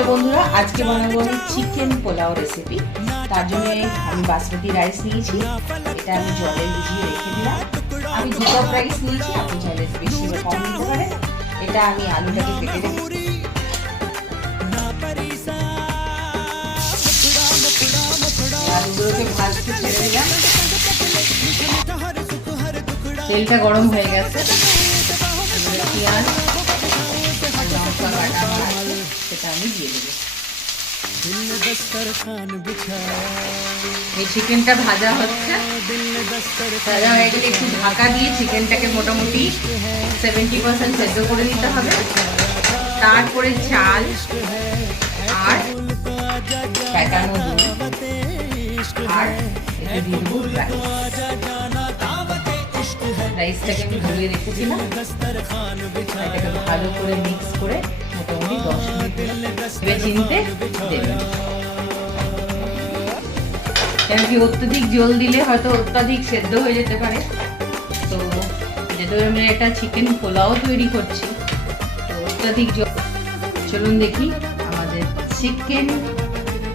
Hello বন্ধুরা, আজকে বানাবো আমি চিকেন পোলাও রেসিপি। তার জন্য আমি বাসমতি রাইস নিয়েছি, এটা আমি জলে ভিজিয়ে রেখে দিলাম। আমি 2 কাপ রাইস নিয়েছি, আপনি চাইলে বেশি বা কম নিতে পারেন। এটা আমি আলুটাকে কেটে রেখেছি, আলুগুলোকে ভাজতে ছেড়ে দিলাম। তেলটা গরম হয়ে গেছে, পেঁয়াজ লঙ্কা কাটা সেটা আমি দিয়ে দেবো। এই চিকেনটা ভাজা হচ্ছে, ভাজা হয়ে গেলে একটু ঢাকা দিয়ে চিকেনটাকে মোটামুটি 70% সেদ্ধ করে নিতে হবে। তারপরে চাল আর ফ্যাটানো দুধ আর একটু দিয়ে দেবো রাইসটাকে আমি ধুয়ে রেখেছিলাম। এটাকে ভালো করে মিক্স করে মোটামুটি 10 মিনিট ভেবে চিনতে দেবেন। কেন কি অত্যধিক জল দিলে হয়তো অত্যাধিক সেদ্ধ হয়ে যেতে পারে। তো যেহেতু আমরা এটা চিকেন পোলাও তৈরি করছি, তো অত্যাধিক জল। চলুন দেখি আমাদের চিকেন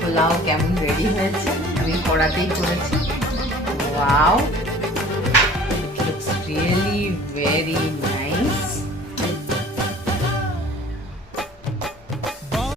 পোলাও কেমন রেডি হয়েছে। আমি কড়াতেই করেছি। ওয়াও,